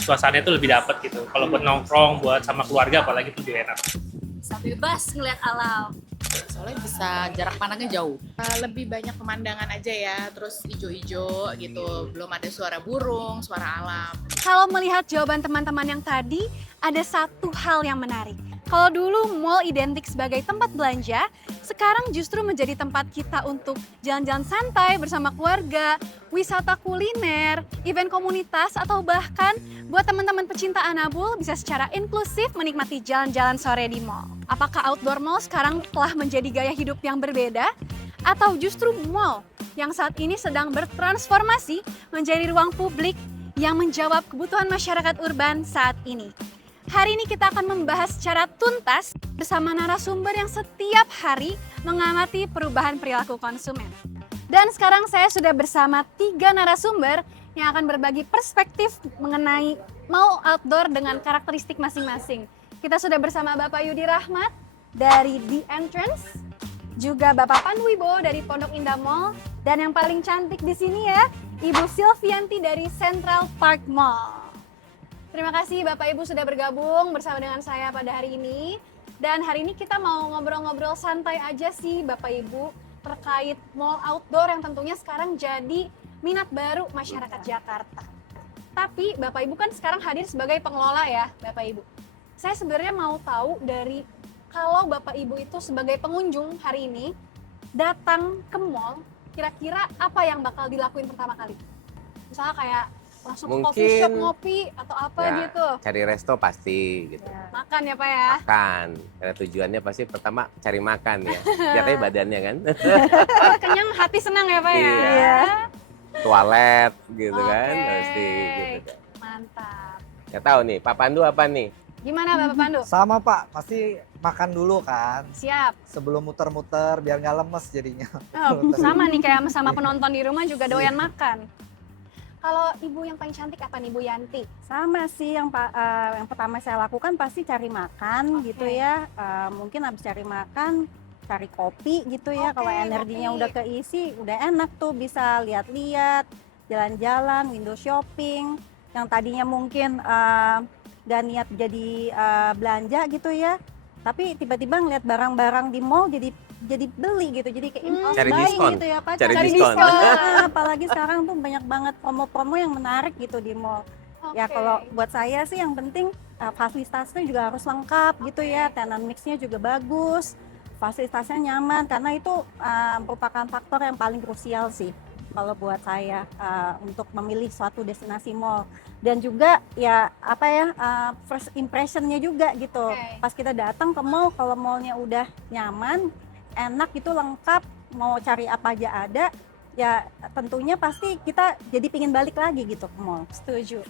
suasananya itu lebih dapet gitu. Kalau buat nongkrong, buat sama keluarga apalagi itu lebih enak. Bisa bebas ngeliat alam. Soalnya bisa jarak pandangnya jauh. Lebih banyak pemandangan aja ya, terus ijo-ijo gitu, belum ada suara burung, suara alam. Kalau melihat jawaban teman-teman yang tadi, ada satu hal yang menarik. Kalau dulu mall identik sebagai tempat belanja, sekarang justru menjadi tempat kita untuk jalan-jalan santai bersama keluarga, wisata kuliner, event komunitas, atau bahkan buat teman-teman pecinta Anabul bisa secara inklusif menikmati jalan-jalan sore di mall. Apakah outdoor mall sekarang telah menjadi gaya hidup yang berbeda? Atau justru mall yang saat ini sedang bertransformasi menjadi ruang publik yang menjawab kebutuhan masyarakat urban saat ini? Hari ini kita akan membahas secara tuntas bersama narasumber yang setiap hari mengamati perubahan perilaku konsumen. Dan sekarang saya sudah bersama 3 narasumber yang akan berbagi perspektif mengenai mall outdoor dengan karakteristik masing-masing. Kita sudah bersama Bapak Yudi Rahmat dari The Entrance, juga Bapak Panwibo dari Pondok Indah Mall, dan yang paling cantik di sini ya, Ibu Silvianti dari Central Park Mall. Terima kasih Bapak Ibu sudah bergabung bersama dengan saya pada hari ini. Dan hari ini kita mau ngobrol-ngobrol santai aja sih Bapak Ibu terkait mall outdoor yang tentunya sekarang jadi minat baru masyarakat Jakarta. Tapi Bapak Ibu kan sekarang hadir sebagai pengelola ya Bapak Ibu. Saya sebenarnya mau tahu dari kalau Bapak Ibu itu sebagai pengunjung hari ini datang ke mall, kira-kira apa yang bakal dilakuin pertama kali? Misalnya kayak langsung ke coffee shop ngopi atau apa ya, gitu. Cari resto pasti gitu. Makan ya Pak ya? Makan. Karena tujuannya pasti pertama cari makan ya. Biar badannya kan. Kenyang hati senang ya Pak ya? Iya. Toilet gitu kan pasti gitu. Mantap. Nggak tahu nih, Pak Pandu apa nih? Gimana Bapak Pandu? Sama Pak, pasti makan dulu kan. Siap. Sebelum muter-muter biar nggak lemes jadinya. Oh, sama nih kayak sama penonton di rumah juga doyan makan. Kalau ibu yang paling cantik apa nih Bu Yanti? Sama sih yang pertama saya lakukan pasti cari makan gitu ya. Mungkin habis cari makan cari kopi gitu ya. Kalau energinya udah keisi udah enak tuh bisa lihat-lihat, jalan-jalan, window shopping. Yang tadinya mungkin gak niat jadi belanja gitu ya. Tapi tiba-tiba ngeliat barang-barang di mall jadi beli gitu, jadi kayak impulse Cari buying diskon. gitu ya Pak. Cari diskon. Apalagi sekarang tuh banyak banget promo-promo yang menarik gitu di mall. Ya kalau buat saya sih yang penting fasilitasnya juga harus lengkap gitu ya, tenant mix-nya juga bagus, fasilitasnya nyaman karena itu merupakan faktor yang paling krusial sih kalau buat saya untuk memilih suatu destinasi mall. Dan juga ya apa ya first impression-nya juga gitu. Pas kita datang ke mall, kalau mallnya udah nyaman, enak itu lengkap, mau cari apa aja ada, ya tentunya pasti kita jadi pingin balik lagi gitu ke mall. Setuju.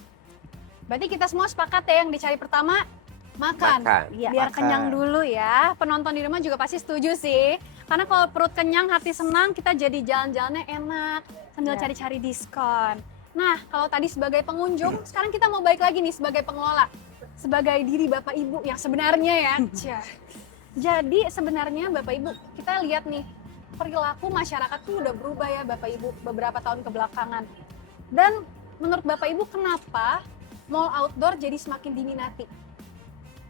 Berarti kita semua sepakat ya yang dicari pertama makan. Ya, biar kenyang dulu ya. Penonton di rumah juga pasti setuju sih. Karena kalau perut kenyang, hati senang, kita jadi jalan-jalannya enak sambil cari-cari diskon. Nah, kalau tadi sebagai pengunjung, sekarang kita mau balik lagi nih sebagai pengelola. Sebagai diri Bapak Ibu yang sebenarnya ya. Jadi sebenarnya Bapak Ibu, kita lihat nih, perilaku masyarakat tuh udah berubah ya Bapak Ibu beberapa tahun kebelakangan. Dan menurut Bapak Ibu kenapa mall outdoor jadi semakin diminati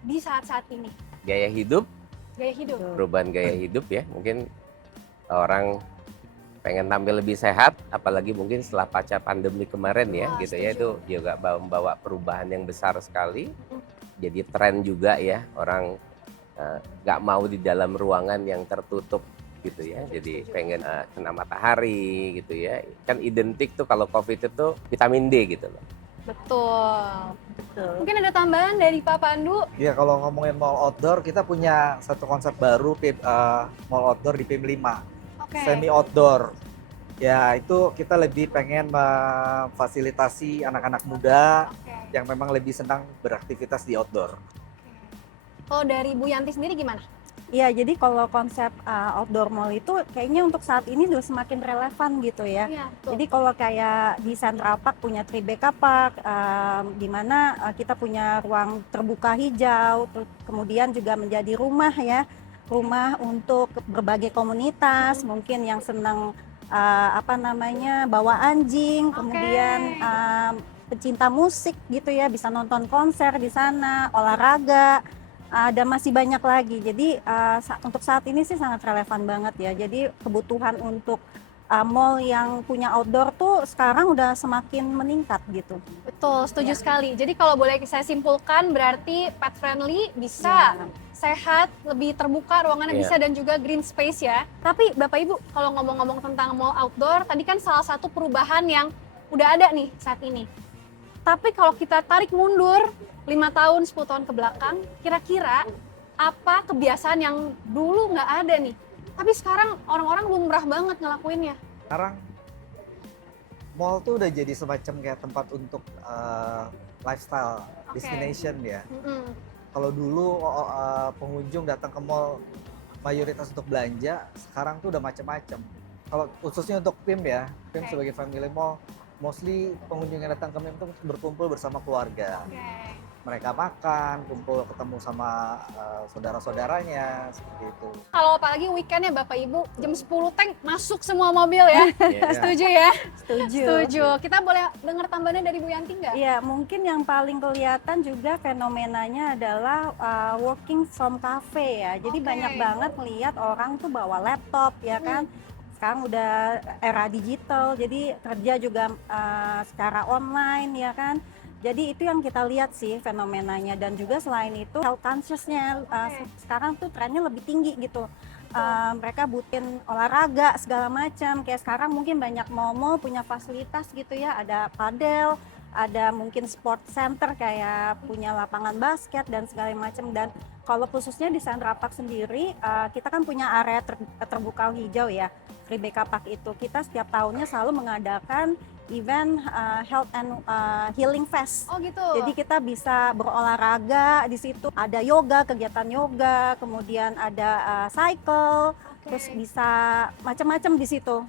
di saat-saat ini? Gaya hidup, Gaya hidup. perubahan gaya hidup ya. Mungkin orang pengen tampil lebih sehat, apalagi mungkin setelah pasca pandemi kemarin ya, gitu ya, itu juga membawa perubahan yang besar sekali. Jadi tren juga ya, orang nggak mau di dalam ruangan yang tertutup gitu ya, jadi pengen kena matahari gitu ya. Kan identik tuh kalau COVID itu vitamin D gitu loh. Betul. Mungkin ada tambahan dari Pak Pandu? Iya, kalau ngomongin mall outdoor, kita punya satu konsep baru mall outdoor di PIM 5. Semi outdoor. Ya, itu kita lebih pengen memfasilitasi anak-anak muda yang memang lebih senang beraktivitas di outdoor. Kalau dari Bu Yanti sendiri gimana? Iya, jadi kalau konsep outdoor mall itu kayaknya untuk saat ini udah semakin relevan gitu ya. Jadi kalau kayak di Central Park punya Tribeca Park, di mana kita punya ruang terbuka hijau, kemudian juga menjadi rumah ya, rumah untuk berbagai komunitas, mungkin yang senang bawa anjing, kemudian pecinta musik gitu ya, bisa nonton konser di sana, olahraga, dan masih banyak lagi. Jadi untuk saat ini sih sangat relevan banget ya. Jadi kebutuhan untuk mall yang punya outdoor tuh sekarang udah semakin meningkat gitu. Betul, setuju sekali. Jadi kalau boleh saya simpulkan berarti pet friendly, bisa Ya. sehat, lebih terbuka ruangannya Iya. bisa, dan juga green space ya. Tapi Bapak Ibu, kalau ngomong-ngomong tentang mall outdoor, tadi kan salah satu perubahan yang udah ada nih saat ini. Tapi kalau kita tarik mundur 5 tahun, 10 tahun ke belakang, kira-kira apa kebiasaan yang dulu nggak ada nih? Tapi sekarang orang-orang lumrah banget ngelakuinnya. Sekarang mall tuh udah jadi semacam kayak tempat untuk lifestyle Oke. destination ya. Mm-mm. Kalau dulu pengunjung datang ke mall mayoritas untuk belanja, sekarang tuh udah macam-macam. Kalau khususnya untuk PIM ya, PIM Oke. sebagai family mall, mostly pengunjung yang datang ke PIM tuh berkumpul bersama keluarga. Oke. Mereka makan, kumpul ketemu sama saudara-saudaranya, seperti itu. Kalau apalagi weekendnya Bapak Ibu, jam 10 tank masuk semua mobil ya. Iya. Setuju ya? Setuju. Setuju. Kita boleh dengar tambahannya dari Bu Yanti nggak? Iya, mungkin yang paling kelihatan juga fenomenanya adalah working from cafe ya. Jadi Oke. banyak banget lihat orang tuh bawa laptop ya kan. Sekarang udah era digital, jadi kerja juga secara online ya kan. Jadi itu yang kita lihat sih fenomenanya, dan juga selain itu health consciousnya sekarang tuh trennya lebih tinggi gitu. Mereka butuhin olahraga segala macam. Kayak sekarang mungkin banyak mall-mall punya fasilitas gitu ya, ada padel, ada mungkin sport center kayak punya lapangan basket dan segala macam. Dan kalau khususnya di Central Park sendiri, kita kan punya area terbuka hijau ya, Tribeca Park itu. Kita setiap tahunnya selalu mengadakan event health and healing fest. Oh gitu. Jadi kita bisa berolahraga di situ. Ada yoga, kegiatan yoga, kemudian ada cycle, terus bisa macam-macam di situ.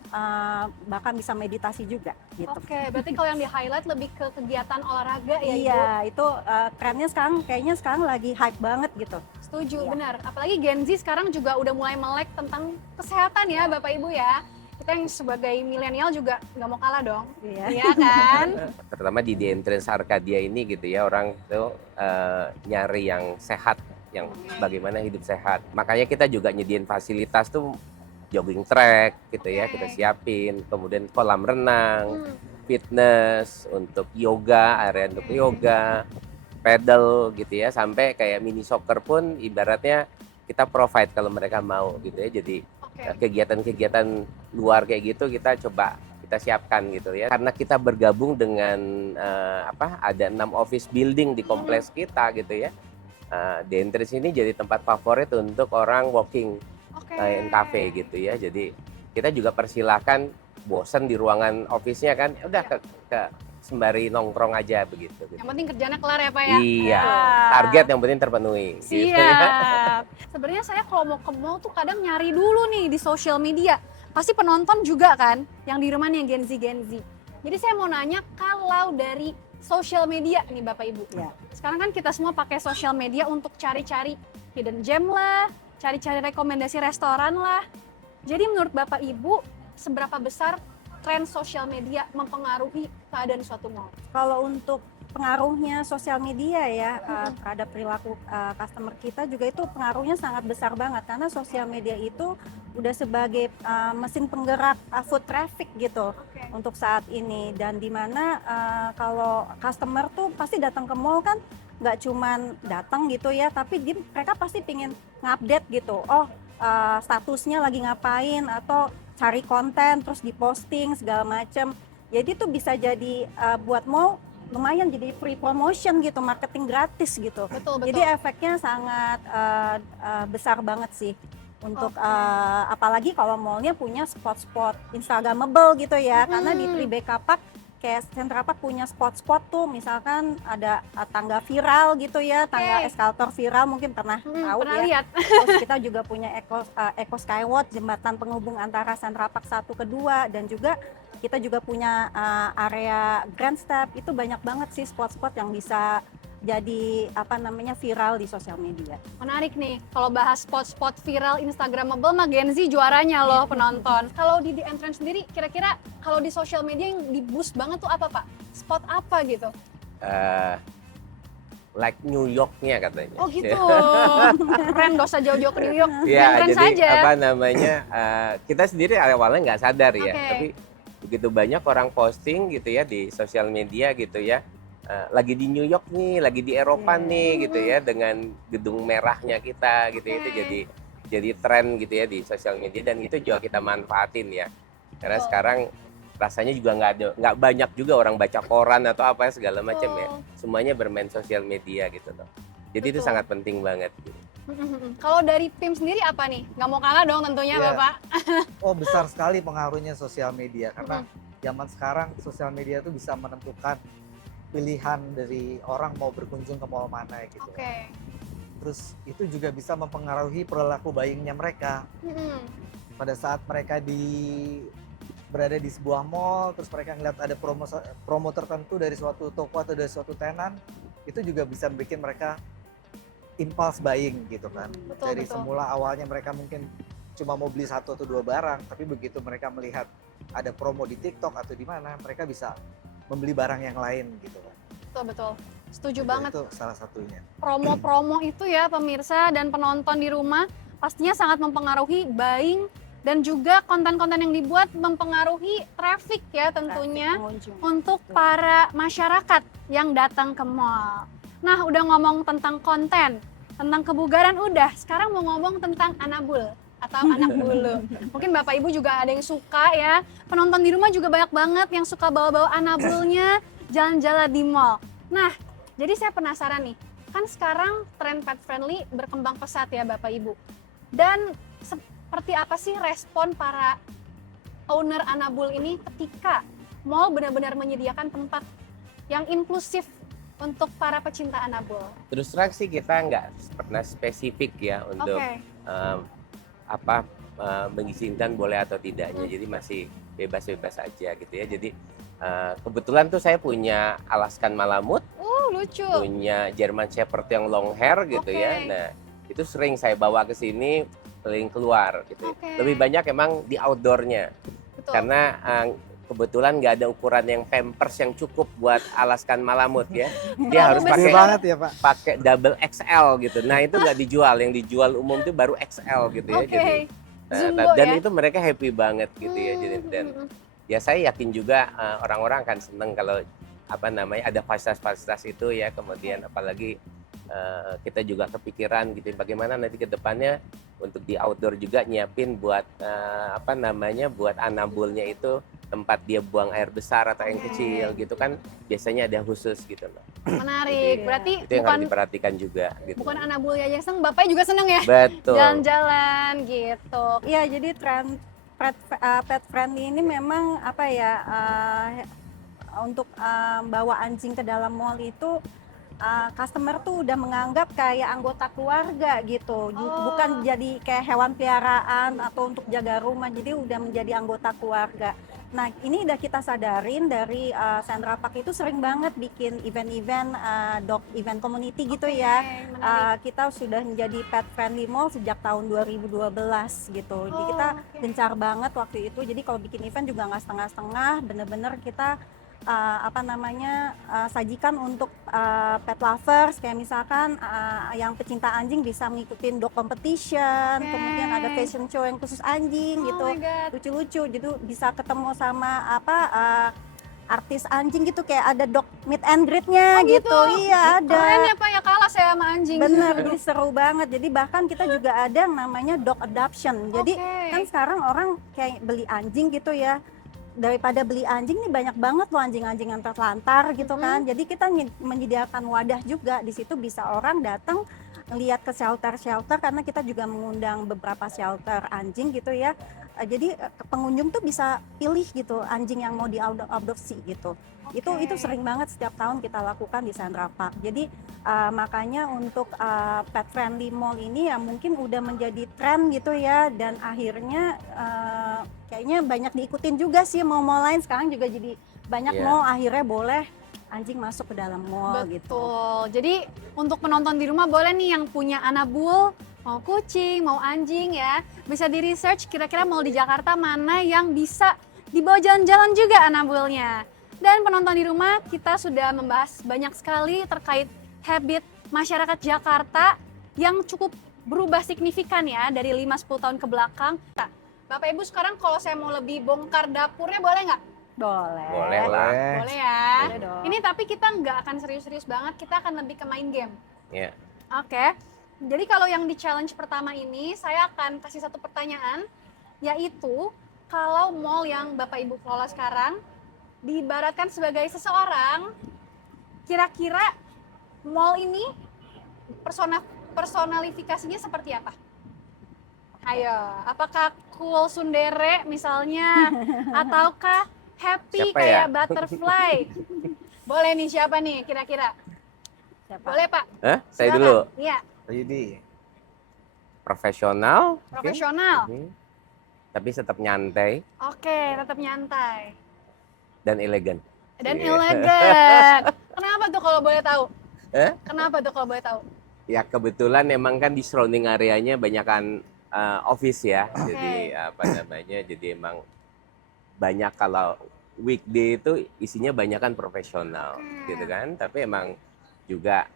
Bahkan bisa meditasi juga gitu. Oke, berarti kalau yang di highlight lebih ke kegiatan olahraga ya Ibu? Iya, itu trennya sekarang kayaknya sekarang lagi hype banget gitu. Setuju, Iya. benar. Apalagi Gen Z sekarang juga udah mulai melek tentang kesehatan ya Bapak Ibu ya. Kita yang sebagai milenial juga nggak mau kalah dong. Iya. Iya kan? Terutama di entrance Arcadia ini gitu ya, orang tuh nyari yang sehat, yang bagaimana hidup sehat. Makanya kita juga nyediain fasilitas tuh jogging track gitu ya, kita siapin, kemudian kolam renang, fitness, untuk yoga, area untuk yoga, pedal gitu ya, sampai kayak mini soccer pun ibaratnya kita provide kalau mereka mau gitu ya. Jadi Oke. kegiatan-kegiatan luar kayak gitu kita coba kita siapkan gitu ya, karena kita bergabung dengan ada 6 office building di kompleks kita gitu ya. The Entrance ini jadi tempat favorit untuk orang walking Oke. and cafe gitu ya. Jadi kita juga persilahkan bosen di ruangan office-nya kan, udah ke sembari nongkrong aja begitu. Gitu. Yang penting kerjanya kelar ya Pak ya? Iya, Ah. target yang penting terpenuhi. Gitu ya. Siap. Sebenarnya saya kalau mau ke mall tuh kadang nyari dulu nih di sosial media. Pasti penonton juga kan yang di rumah nih Gen Z. Jadi saya mau nanya, kalau dari sosial media nih Bapak Ibu. Ya. Sekarang kan kita semua pakai sosial media untuk cari-cari hidden gem lah, cari-cari rekomendasi restoran lah. Jadi menurut Bapak Ibu, seberapa besar tren sosial media mempengaruhi keadaan suatu mall? Kalau untuk pengaruhnya sosial media ya terhadap perilaku customer kita juga itu pengaruhnya sangat besar banget, karena sosial media itu udah sebagai mesin penggerak foot traffic gitu untuk saat ini. Dan dimana kalau customer tuh pasti datang ke mall kan nggak cuman datang gitu ya, tapi mereka pasti pingin ngupdate gitu. Statusnya lagi ngapain, atau cari konten terus diposting segala macam. Jadi tuh bisa jadi buat mall lumayan jadi free promotion gitu, marketing gratis gitu. Betul. Jadi efeknya sangat besar banget sih untuk apalagi kalau mallnya punya spot-spot instagramable gitu ya. Karena di Tribeca Park kayak Central Park punya spot-spot tuh, misalkan ada tangga viral gitu ya, tangga eskalator viral, mungkin pernah tahu pernah ya. lihat. Terus kita juga punya Eco Skywalk, jembatan penghubung antara Central Park 1 ke 2, dan juga kita juga punya area Grand Step. Itu banyak banget sih spot-spot yang bisa jadi apa namanya viral di sosial media. Menarik nih, kalau bahas spot-spot viral Instagramable mah Gen Z juaranya loh penonton. Kalau di The Entrance sendiri, kira-kira kalau di sosial media yang di-boost banget tuh apa Pak? Spot apa gitu? Like New York-nya katanya. Oh gitu, keren, gak usah jauh-jauh ke New York, Ya, Entrance jadi aja. apa namanya, kita sendiri awalnya nggak sadar ya, Oke. tapi begitu banyak orang posting gitu ya di sosial media gitu ya, lagi di New York nih, lagi di Eropa nih gitu ya, dengan gedung merahnya kita gitu ya, itu Oke. jadi tren gitu ya di sosial media, dan itu juga kita manfaatin ya, karena Betul. sekarang rasanya juga nggak banyak juga orang baca koran atau apa segala macam ya, Betul. semuanya bermain sosial media gitu loh, jadi itu Betul. sangat penting banget gitu. Kalau dari PIM sendiri apa nih? Nggak mau kalah dong tentunya Iya. Bapak. Oh, besar sekali pengaruhnya sosial media karena zaman sekarang sosial media itu bisa menentukan pilihan dari orang mau berkunjung ke mall mana gitu. Oke. Terus itu juga bisa mempengaruhi perilaku buyingnya mereka. Pada saat mereka berada di sebuah mall, terus mereka ngeliat ada promo tertentu dari suatu toko atau dari suatu tenan, itu juga bisa bikin mereka impulse buying gitu kan. Betul, Dari betul. semula awalnya mereka mungkin cuma mau beli 1 atau 2 barang, tapi begitu mereka melihat ada promo di TikTok atau di mana, mereka bisa membeli barang yang lain gitu kan. Betul. Setuju Jadi banget. Itu salah satunya. Promo-promo itu ya pemirsa dan penonton di rumah pastinya sangat mempengaruhi buying dan juga konten-konten yang dibuat mempengaruhi traffic ya tentunya Pengunjung. untuk para masyarakat yang datang ke mall. Nah, udah ngomong tentang konten, tentang kebugaran udah, sekarang mau ngomong tentang anabul atau anak bulu. Mungkin Bapak Ibu juga ada yang suka ya. Penonton di rumah juga banyak banget yang suka bawa-bawa anabulnya jalan-jalan di mall. Nah, jadi saya penasaran nih, kan sekarang tren pet friendly berkembang pesat ya Bapak Ibu. Dan seperti apa sih respon para owner anabul ini ketika mall benar-benar menyediakan tempat yang inklusif untuk para pecinta anabul? Terus terang sih kita nggak pernah spesifik ya untuk Oke. mengizinkan boleh atau tidaknya, jadi masih bebas-bebas aja gitu ya. Jadi kebetulan tuh saya punya Alaskan Malamute, Lucu. punya German Shepherd yang long hair gitu ya. Oke. Nah itu sering saya bawa ke sini keliling keluar gitu. Oke. Lebih banyak emang di outdoornya, Betul. karena kebetulan nggak ada ukuran yang Pampers yang cukup buat Alaskan Malamute ya. Dia harus Besar. Gede pakai banget ya Pak. double XL gitu. Nah itu nggak dijual, yang dijual umum itu baru XL gitu ya. Oke. Jadi, Zumbo dan ya? itu mereka happy banget gitu ya. Jadi, dan ya saya yakin juga orang-orang akan seneng kalau apa namanya ada fasilitas-fasilitas itu ya. Kemudian apalagi kita juga kepikiran gitu bagaimana nanti ke depannya untuk di outdoor juga nyiapin buat apa namanya buat anabulnya itu tempat dia buang air besar atau yang Oke. kecil gitu kan biasanya ada khusus gitu loh. Menarik. Berarti Itu yang bukan harus diperhatikan juga gitu. bukan anabulnya aja yang seneng, Bapaknya juga seneng ya? Betul. Jalan-jalan gitu. Iya, jadi tren pet friendly ini memang apa ya untuk bawa anjing ke dalam mall itu customer tuh udah menganggap kayak anggota keluarga gitu, bukan jadi kayak hewan peliharaan atau untuk jaga rumah, jadi udah menjadi anggota keluarga. Nah ini udah kita sadarin dari Central Park itu sering banget bikin event-event dog event community gitu ya. Menarik. Kita sudah menjadi pet friendly mall sejak tahun 2012 gitu. Jadi kita gencar banget waktu itu. Jadi kalau bikin event juga nggak setengah-setengah, bener-bener kita sajikan untuk pet lovers, kayak misalkan yang pecinta anjing bisa ngikutin dog competition, Oke. kemudian ada fashion show yang khusus anjing gitu, Oh my God. lucu-lucu, jadi bisa ketemu sama artis anjing gitu, kayak ada dog meet and greet-nya Oh, gitu. Iya ada. Keren ya Pak, ya kalah saya sama anjing. Bener, jadi seru banget. Jadi bahkan kita juga ada yang namanya dog adoption. Jadi Oke. kan sekarang orang kayak beli anjing gitu ya, daripada beli anjing nih banyak banget loh anjing-anjing yang terlantar gitu kan. Jadi kita menyediakan wadah juga, di situ bisa orang datang lihat ke shelter-shelter, karena kita juga mengundang beberapa shelter anjing gitu ya. Jadi pengunjung tuh bisa pilih gitu anjing yang mau diadopsi gitu. Itu sering banget setiap tahun kita lakukan di Central Park. Jadi makanya untuk pet friendly mall ini ya mungkin udah menjadi tren gitu ya, dan akhirnya kayaknya banyak diikutin juga sih mall-mall lain sekarang juga, jadi banyak Iya. mall akhirnya boleh anjing masuk ke dalam mall gitu. Betul. Jadi untuk penonton di rumah boleh nih yang punya anabul, mau kucing, mau anjing ya, bisa di research kira-kira mall di Jakarta mana yang bisa dibawa jalan-jalan juga anabulnya. Dan penonton di rumah, kita sudah membahas banyak sekali terkait habit masyarakat Jakarta yang cukup berubah signifikan ya dari 5-10 tahun ke belakang. Nah, Bapak Ibu sekarang kalau saya mau lebih bongkar dapurnya boleh nggak? Boleh. Boleh lah. Boleh ya. Boleh dong. Ini tapi kita nggak akan serius-serius banget, kita akan lebih ke main game. Ya. Oke. Jadi kalau yang di challenge pertama ini, saya akan kasih satu pertanyaan, yaitu kalau mall yang Bapak Ibu kelola sekarang diibaratkan sebagai seseorang, kira-kira mall ini personalifikasinya seperti apa? Ayo, apakah cool Sundere misalnya, ataukah happy Siapa kayak ya? butterfly? Boleh nih, siapa nih kira-kira? Siapa? Boleh Pak? Hah? Saya Silakan. dulu. Iya, Jadi Profesional. mungkin. profesional. Tapi tetap nyantai Oke, tetap nyantai. dan elegan. Dan Iya. elegan. Kenapa tuh kalau boleh tahu? Eh? Kenapa tuh kalau boleh tahu? Ya kebetulan emang kan di surrounding areanya banyakan office ya. Jadi apa namanya? Jadi emang banyak kalau weekday itu isinya banyakan profesional gitu kan. Tapi emang juga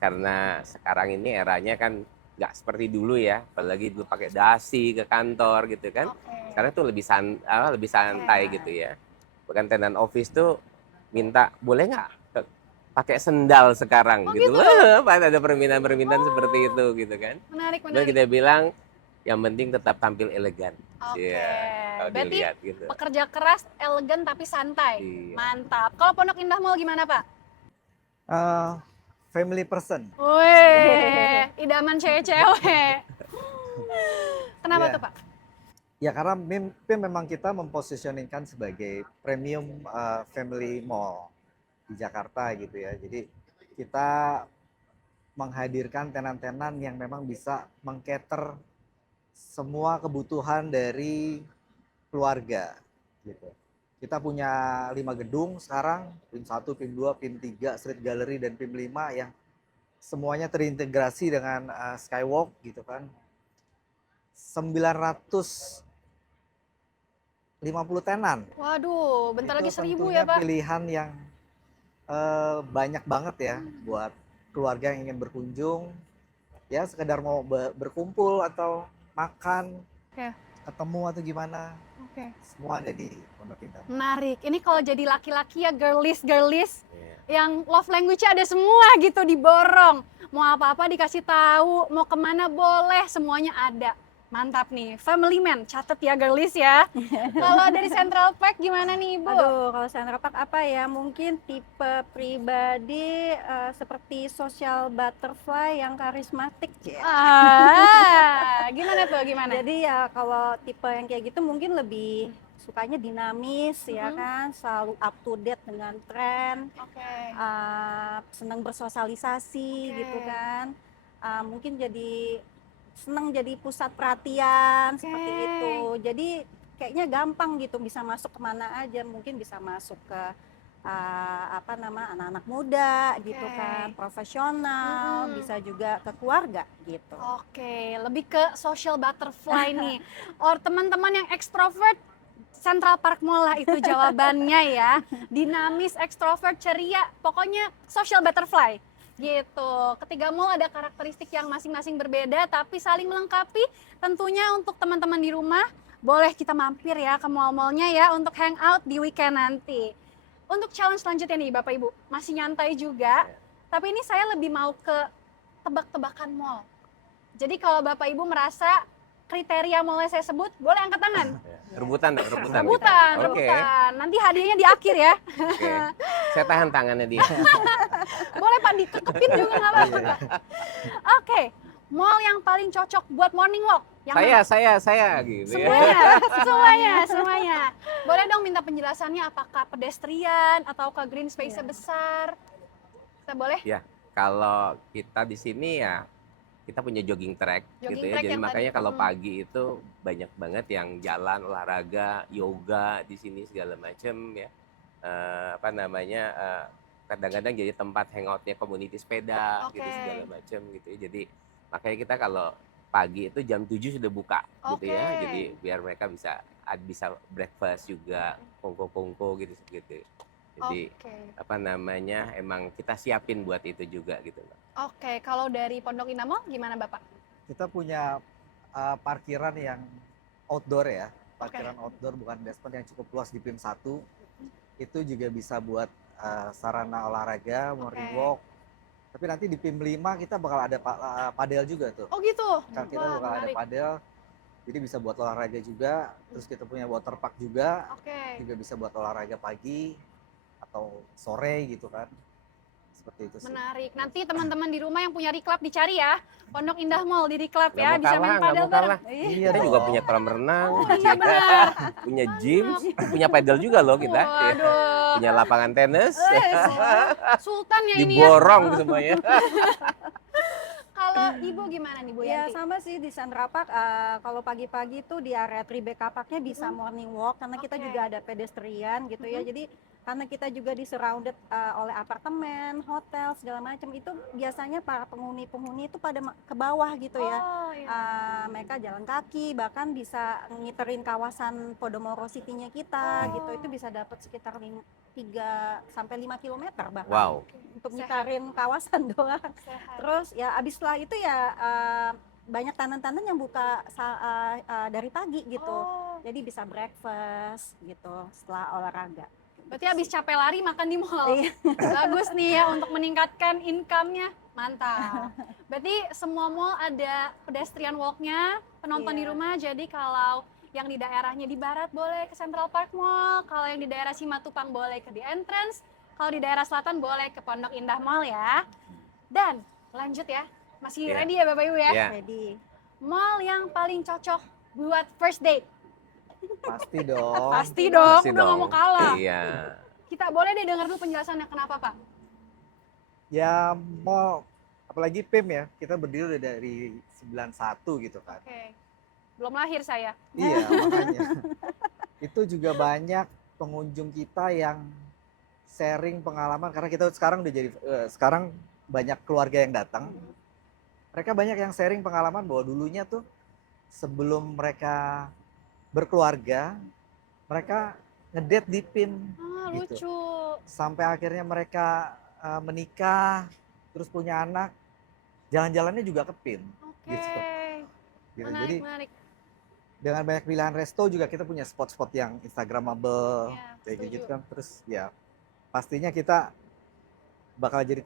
karena sekarang ini eranya kan nggak seperti dulu ya. Apalagi dulu pakai dasi ke kantor gitu kan. Oke. Sekarang tuh lebih santai gitu ya. Bahkan tenan office tuh minta boleh nggak pakai sendal sekarang Oh, gitu gitu? loh. Pas ada permintaan-permintaan seperti itu gitu kan. Menarik, Dan menarik. kita bilang yang penting tetap tampil elegan. Oke. Iya, kalau Berarti dilihat gitu. pekerja keras, elegan tapi santai. Iya. Mantap. Kalau Pondok Indah Mall gimana Pak? family person. Wih, idaman cewek-cewek. Kenapa Iya. tuh Pak? Ya karena PIM memang kita mempositioningkan sebagai premium family mall di Jakarta gitu ya. Jadi kita menghadirkan tenan-tenan yang memang bisa mengcater semua kebutuhan dari keluarga gitu. Kita punya 5 gedung sekarang, PIM 1, PIM 2, PIM 3, Street Gallery dan PIM 5 yang semuanya terintegrasi dengan Skywalk gitu kan. 950 tenan. Waduh, bentar lagi Itu 1000 tentunya ya Pak. pilihan yang banyak banget ya buat keluarga yang ingin berkunjung, ya sekedar mau berkumpul atau makan, Oke. ketemu atau gimana, Oke. semua ada di Pondok Indah. Menarik. Ini kalau jadi laki-laki ya girlies Iya. yang love language-nya ada semua gitu diborong. Mau apa-apa dikasih tahu, mau kemana boleh, semuanya ada. Mantap nih, family man, catet ya girlies ya. Kalau dari Central Park gimana nih Ibu? Aduh, kalau Central Park apa ya? Mungkin tipe pribadi seperti social butterfly yang karismatik ya. Gimana tuh, gimana? Jadi ya kalau tipe yang kayak gitu mungkin lebih sukanya dinamis ya kan, selalu up to date dengan tren, Oke. senang bersosialisasi Oke. gitu kan. Mungkin jadi senang jadi pusat perhatian seperti Oke. itu. Jadi kayaknya gampang gitu bisa masuk kemana aja, mungkin bisa masuk ke anak-anak muda gitu Oke. kan, profesional, bisa juga ke keluarga gitu. Oke, lebih ke social butterfly nih. Or teman-teman yang ekstrovert, Central Park Mall lah itu jawabannya ya. Dinamis, ekstrovert, ceria, pokoknya social butterfly. Gitu. Ketiga mall ada karakteristik yang masing-masing berbeda tapi saling melengkapi. Tentunya untuk teman-teman di rumah boleh kita mampir ya ke mall-mallnya ya untuk hangout di weekend nanti. Untuk challenge selanjutnya nih Bapak Ibu, masih nyantai juga. Tapi ini saya lebih mau ke tebak-tebakan mall. Jadi kalau Bapak Ibu merasa kriteria mall yang saya sebut, boleh angkat tangan. Rebutan dong, rebutan. Rebutan, gitu. Oke. rebutan. Nanti hadiahnya di akhir ya. Oke. Saya tahan tangannya dia. Boleh Pak, dikekepin juga nggak apa-apa Pak. Oke, mall yang paling cocok buat morning walk. Yang Saya gitu ya. semuanya. Boleh dong minta penjelasannya apakah pedestrian atau ke green space besar? Kita boleh? Kalau kita di sini ya kita punya jogging track gitu Jogging ya. track Jadi yang makanya tadi. kalau pagi itu banyak banget yang jalan olahraga, yoga di sini segala macam ya. kadang-kadang jadi tempat hangoutnya community sepeda gitu Oke. segala macam gitu ya. Jadi makanya kita kalau pagi itu jam 7 sudah buka gitu ya. Oke. Jadi biar mereka bisa breakfast juga, kongko-kongko gitu gitu. Jadi Oke. apa namanya, emang kita siapin buat itu juga gitu loh. Oke, kalau dari Pondok Indah Mall gimana Bapak? Kita punya parkiran yang outdoor ya, parkiran outdoor bukan basement yang cukup luas di PIM 1. Itu juga bisa buat sarana olahraga, morning Oke. walk. Tapi nanti di PIM 5 kita bakal ada padel juga tuh. Oh gitu? Kan kita Wah, bakal ada menarik. padel, jadi bisa buat olahraga juga. Terus kita punya water park juga, Oke. juga bisa buat olahraga pagi atau sore gitu kan. Seperti itu sih. Menarik. Nanti teman-teman di rumah yang punya Reclub dicari ya. Pondok Indah Mall di Reclub Nggak ya, mau bisa kalah, main nggak padel mau kalah. bareng. Iya. Iya Kita dong. juga punya kolam renang, Oh iya benar. punya gym, punya padel juga loh kita. Waduh. Punya lapangan tenis, Sultan ya ini ya. diborong semuanya. Kalau Ibu gimana nih Bu Ya Yanti? sama sih di Sandra Park, kalau pagi-pagi tuh di area Tribeca Parknya bisa morning walk karena kita Oke. juga ada pedestrian gitu ya. Jadi karena kita juga di surrounded oleh apartemen, hotel segala macam itu biasanya para penghuni-penghuni itu pada ke bawah gitu ya. Oh iya. Mereka jalan kaki bahkan bisa ngiterin kawasan Podomoro City-nya kita Oh. gitu. Itu bisa dapat sekitar 3 sampai 5 kilometer bahkan Wow. untuk ngiterin kawasan doang. Sehat. Terus ya abis setelah itu ya banyak tanan-tanan yang buka dari pagi gitu. Oh, Jadi bisa breakfast gitu setelah olahraga. berarti habis capek lari makan di mall. Iya. Bagus nih ya untuk meningkatkan income-nya. Mantap. Berarti semua mall ada pedestrian walk-nya, penonton di Iya. rumah. Jadi kalau yang di daerahnya di barat boleh ke Central Park Mall, kalau yang di daerah Simatupang boleh ke The Entrance, kalau di daerah selatan boleh ke Pondok Indah Mall ya. Dan lanjut ya, masih Iya. ready ya Bapak Ibu ya? Ya, Jadi Mall yang paling cocok buat first date. Pasti dong. Pasti dong, pasti udah nggak mau kalah. Iya. Kita boleh deh dengar dulu penjelasannya kenapa Pak? Ya mall, apalagi PIM ya, kita berdiri udah dari 91 gitu kan. Oke. Belum lahir saya. Iya, makanya. Itu juga banyak pengunjung kita yang sharing pengalaman karena kita sekarang udah jadi sekarang banyak keluarga yang datang. Mereka banyak yang sharing pengalaman bahwa dulunya tuh sebelum mereka berkeluarga, mereka ngedate di PIM Ah, Gitu. lucu. sampai akhirnya mereka menikah, terus punya anak, jalan-jalannya juga ke PIM. Oke. Gitu. Gitu. Menarik, Jadi menarik. dengan banyak pilihan resto juga kita punya spot-spot yang instagramable Iya, kayak setuju. gitu kan. Terus ya pastinya kita bakal jadi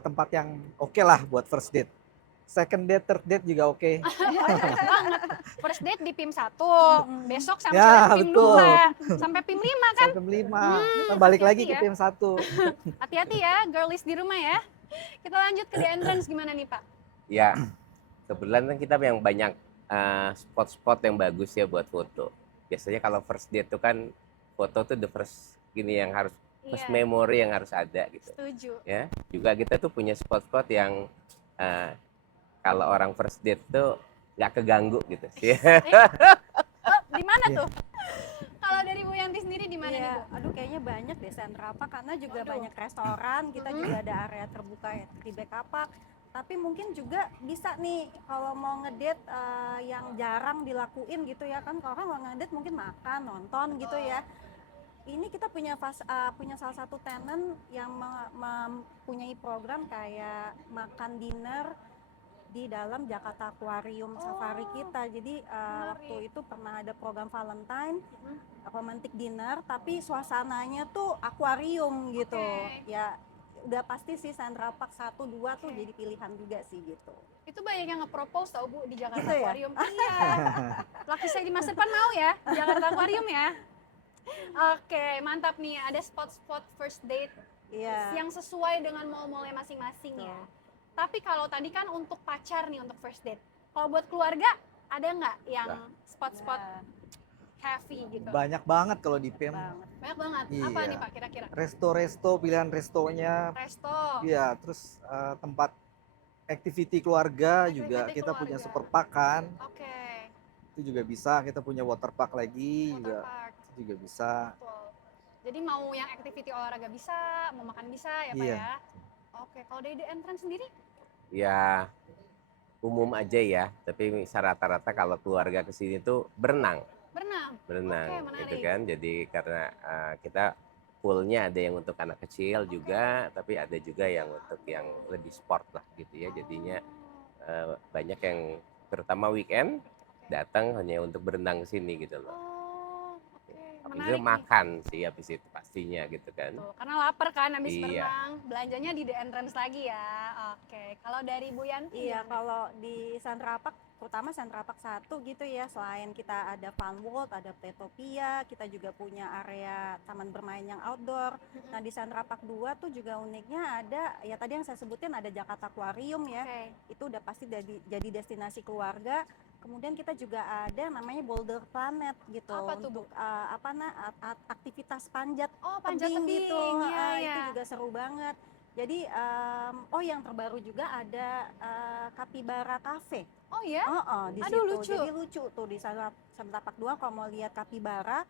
tempat yang oke lah buat first date. Second date, third date juga oke. Banget. First date di PIM 1, besok sampai Ya, PIM betul. 2, sampai PIM 5 kan? Sampai 5. Kita balik lagi ke hati-hati ya. PIM 1. Hati-hati ya, girlies di rumah ya. Kita lanjut ke The Entrance gimana nih Pak? Ya, kebetulan kan kita yang banyak spot-spot yang bagus ya buat foto. Biasanya kalau first date tuh kan foto tuh the first gini yang harus first Iya, memory yang harus ada gitu. setuju. Ya, juga kita tuh punya spot-spot yang kalau orang first date tuh nggak keganggu gitu sih. Oh, di mana Iya. tuh? Kalau dari Bu Yanti sendiri di mana nih Iya, Bu? aduh kayaknya banyak deh Sandra Park karena juga Waduh. banyak restoran, kita juga ada area terbuka ya, di Tribeca Park. Tapi mungkin juga bisa nih kalau mau ngedate yang jarang dilakuin gitu ya kan, kalau orang ngedate mungkin makan, nonton gitu ya. Ini kita punya punya salah satu tenant yang mempunyai program kayak makan dinner di dalam Jakarta Aquarium Safari kita. Jadi waktu itu pernah ada program Valentine, romantic dinner, tapi suasananya tuh akuarium gitu. Oke. Ya udah pasti sih Sandra Park 1, 2 tuh jadi pilihan juga sih gitu. Itu banyak yang nge-propose tau Bu di Jakarta Gitu ya? Aquarium. Iya. Laki saya di masa depan mau ya di Jakarta Aquarium ya. Oke, mantap nih. Ada spot-spot first date Iya. yang sesuai dengan mall-mallnya masing-masing ya. Tapi kalau tadi kan untuk pacar nih, untuk first date. Kalau buat keluarga, ada nggak yang spot-spot Nah, heavy gitu? Banyak banget kalau di PIM. banget. Banyak banget. Apa Iya. nih Pak kira-kira? Resto-resto, pilihan restonya. Resto. Iya, terus tempat activity keluarga juga Activity kita punya keluarga. super park kan. Oke. Itu juga bisa, kita punya water park lagi Water juga park. itu juga bisa. Betul. Jadi mau yang activity olahraga bisa, mau makan bisa ya Pak Iya. ya? Oke, kalau dari The Entrance sendiri? Ya umum aja ya, tapi rata-rata kalau keluarga ke sini tuh berenang. Berenang? Berenang Oke, gitu menarik. kan. Jadi karena kita poolnya ada yang untuk anak kecil juga, tapi ada juga yang untuk yang lebih sport lah gitu ya. Jadinya banyak yang terutama weekend datang hanya untuk berenang ke sini gitu loh. Oh, oke. Habis Menarik itu nih. makan sih habis itu pastinya gitu kan. Tuh, karena lapar kan habis Iya. berenang, belanjanya di The Entrance lagi ya. Oke, kalau dari Bu Yanti Iya, gimana? kalau di Central Park, terutama Central Park 1 gitu ya, selain kita ada Fun World, ada Playtopia, kita juga punya area taman bermain yang outdoor. Nah, di Central Park 2 tuh juga uniknya ada, ya tadi yang saya sebutin ada Jakarta Aquarium ya, Oke. itu udah pasti jadi destinasi keluarga. Kemudian kita juga ada namanya Boulder Planet gitu, Apa tuh, Bu? untuk aktivitas panjat Oh, panjat tebing tebing, gitu. iya, Itu iya. juga seru banget. Jadi yang terbaru juga ada Capybara Cafe. Oh ya? Di Aduh, situ. lucu. Jadi lucu tuh di Central Park 2 kalau mau lihat capybara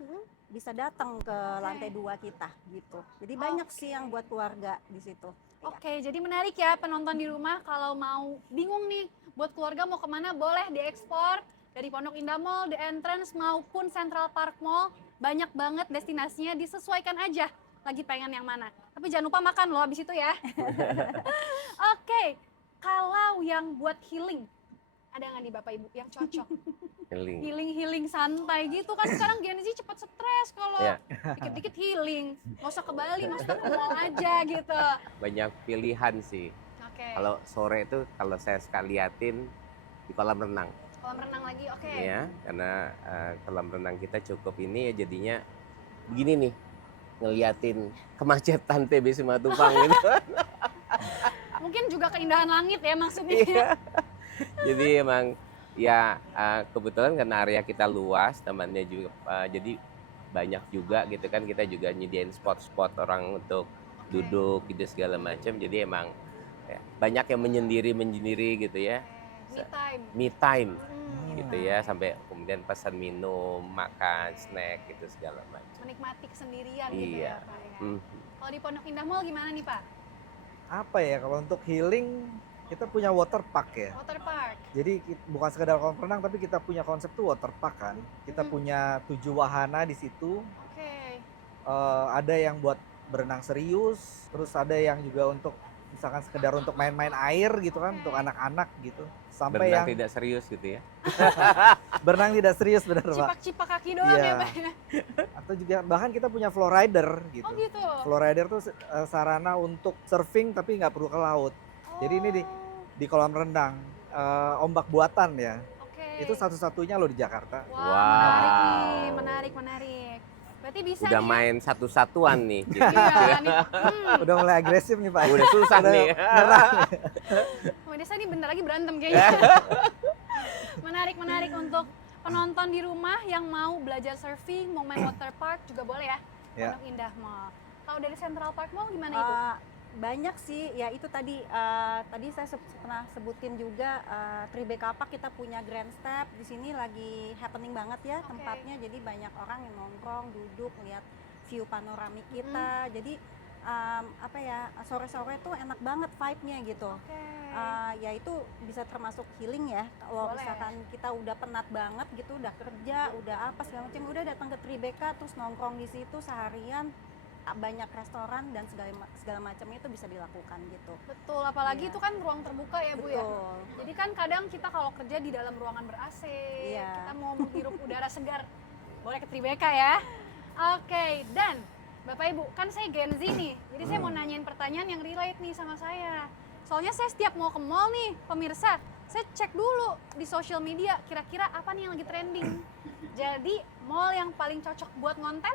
bisa datang ke lantai 2 kita gitu. Jadi banyak sih yang buat keluarga di situ. Iya. Oke, jadi menarik ya penonton di rumah kalau mau bingung nih buat keluarga mau kemana boleh diekspor dari Pondok Indah Mall, The Entrance maupun Central Park Mall. Banyak banget destinasinya, disesuaikan aja lagi pengen yang mana. Tapi jangan lupa makan loh habis itu ya. Oke, kalau yang buat healing, ada nggak nih Bapak Ibu yang cocok? Healing. Healing santai gitu kan sekarang Gen Z cepet stres kalau Iya. dikit-dikit healing. Nggak usah ke Bali, nggak usah ke mall aja gitu. Banyak pilihan sih. Oke. Kalau sore itu kalau saya sekali liatin di kolam renang. Kolam renang lagi, oke. Ya, karena kolam renang kita cukup ini ya jadinya begini nih, ngeliatin kemacetan TB Simatupang gitu. Mungkin juga keindahan langit ya maksudnya. Iya. Jadi emang ya kebetulan karena area kita luas, temannya juga jadi banyak juga gitu kan, kita juga nyediain spot-spot orang untuk duduk gitu segala macam. Jadi emang ya, banyak yang menyendiri gitu ya. Me time. Me time Hmm, gitu ya, sampai kemudian pesan minum, makan, snack gitu segala macam. menikmati kesendirian gitu Iya. ya Pak ya. Hmm. Kalau di Pondok Indah Mall gimana nih Pak? Apa ya kalau untuk healing kita punya water park ya. Water park. Jadi bukan sekedar kolam renang tapi kita punya konsep tuh water park kan. Kita punya 7 wahana di situ. Oke. Ada yang buat berenang serius, terus ada yang juga untuk misalkan sekedar untuk main-main air gitu kan, untuk anak-anak gitu. Sampai Berenang yang tidak serius gitu ya. berenang tidak serius benar Pak. Cipak-cipak kaki doang Iya. ya Pak ya? Atau juga bahkan kita punya flow rider gitu. Oh gitu. Flow rider tuh sarana untuk surfing tapi nggak perlu ke laut. Jadi ini di kolam renang, ombak buatan ya. Oke. Itu satu-satunya loh di Jakarta. Wah, Wow. menarik nih, menarik. Berarti bisa Udah nih. main satu-satuan nih. Gitu. Iya, nih. Udah mulai agresif nih Pak. Udah susah Udah nih. nyerah. Oh, Desa ini bentar lagi berantem kayaknya. Menarik untuk penonton di rumah yang mau belajar surfing, mau main water park juga boleh ya. Ya. Pondok Indah Mall. Kalau dari Central Park Mall gimana Ibu? Banyak sih, ya itu tadi saya pernah sebutin juga Tribeca Park kita punya Grand Step di sini lagi happening banget ya Oke. tempatnya, jadi banyak orang yang nongkrong duduk lihat view panoramik kita, jadi sore-sore tuh enak banget vibe-nya gitu. Oke. Ya itu bisa termasuk healing ya kalau Boleh. misalkan kita udah penat banget gitu, udah kerja, udah apa segala macam, udah datang ke Tribeca terus nongkrong di situ seharian, banyak restoran dan segala macamnya itu bisa dilakukan gitu. Betul, apalagi Iya. itu kan ruang terbuka ya Bu ya. Betul. Jadi kan kadang kita kalau kerja di dalam ruangan ber-AC, Iya. kita mau menghirup udara segar, boleh ke Tribeca ya. Oke, dan Bapak Ibu, kan saya Gen Z nih, jadi saya mau nanyain pertanyaan yang relate nih sama saya. Soalnya saya setiap mau ke mall nih, pemirsa, saya cek dulu di social media, kira-kira apa nih yang lagi trending. Jadi, mall yang paling cocok buat ngonten,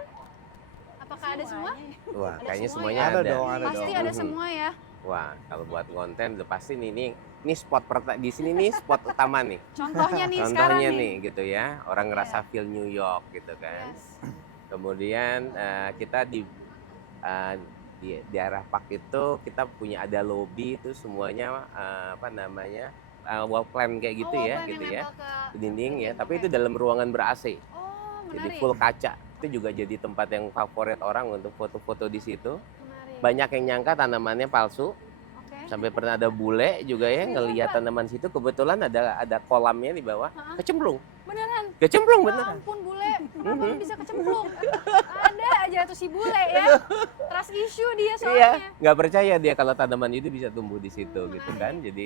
apakah ada semua? Wah, Ada kayaknya semua semuanya ya? ada. Ada dong, ada Pasti dong. ada semua ya. Wah, kalau buat konten udah pasti nih ini spot di sini nih spot utama nih. Contohnya nih sekarang Contohnya nih. nih gitu ya, orang ngerasa feel New York gitu kan. Yes. Kemudian kita di daerah park itu kita punya ada lobby itu semuanya wall plan kayak gitu Oh, ya wall plan gitu yang ya. nempel ke Dinding ya, dinding, tapi oke. itu dalam ruangan ber-AC. Oh, Jadi menarik. full kaca. Itu juga jadi tempat yang favorit orang untuk foto-foto di situ. Menarik. Banyak yang nyangka tanamannya palsu. Oke. Sampai pernah ada bule juga ya Seriusan, ngelihat Pak? tanaman situ, kebetulan ada kolamnya di bawah. Hah? Kecemplung. Beneran? Kecemplung Ya beneran. ampun bule, kenapa lu bisa kecemplung? Ada aja tuh si bule ya. Trust issue dia Iya, soalnya. nggak percaya dia kalau tanaman itu bisa tumbuh di situ gitu menarik. kan. Jadi